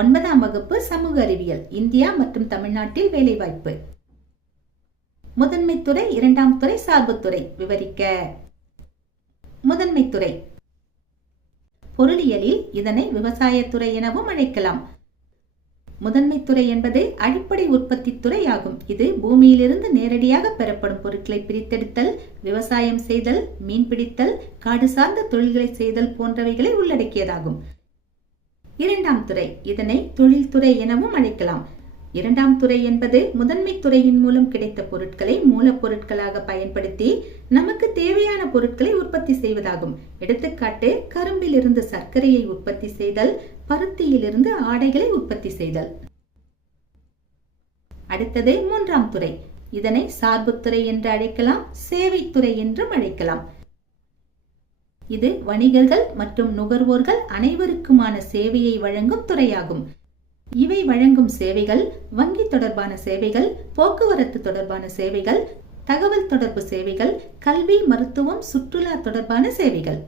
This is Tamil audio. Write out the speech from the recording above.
ஒன்பதாம் வகுப்பு சமூக அறிவியல் இந்தியா மற்றும் தமிழ்நாட்டில் வேலைவாய்ப்பு. முதன்மை துறை இரண்டாம் துறை சார்புத்துறை விவரிக்க. முதன்மை துறை. பொருளியலில் இதனை விவசாயத்துறை எனவும் அழைக்கலாம். முதன்மை துறை என்பது அடிப்படை உற்பத்தி துறை ஆகும் இது பூமியிலிருந்து நேரடியாக பெறப்படும் பொருட்களை பிரித்தெடுத்தல் விவசாயம் செய்தல் மீன்பிடித்தல் காடு சார்ந்த தொழில்களை செய்தல் போன்றவைகளை உள்ளடக்கியதாகும். இரண்டாம் துறை. இதனை தொழில்துறை எனவும் அழைக்கலாம். இரண்டாம் துறை என்பது முதன்மை துறையின் மூலம் கிடைத்த பொருட்களை மூலப்பொருட்களாக பயன்படுத்தி நமக்கு தேவையான பொருட்களை உற்பத்தி செய்வதாகும். எடுத்துக்காட்டு கரும்பிலிருந்து சர்க்கரையை உற்பத்தி செய்தல் பருத்தியிலிருந்து ஆடைகளை உற்பத்தி செய்தல். அடுத்தது மூன்றாம் துறை. இதனை சார்புத்துறை என்று அழைக்கலாம் சேவைத்துறை என்றும் அழைக்கலாம். இது வணிகர்கள் மற்றும் நுகர்வோர்கள் அனைவருக்குமான சேவையை வழங்கும் துறையாகும். இவை வழங்கும் சேவைகள் வங்கி தொடர்பான சேவைகள் போக்குவரத்து தொடர்பான சேவைகள் தகவல் தொடர்பு சேவைகள் கல்வி மருத்துவம் சுற்றுலா தொடர்பான சேவைகள்.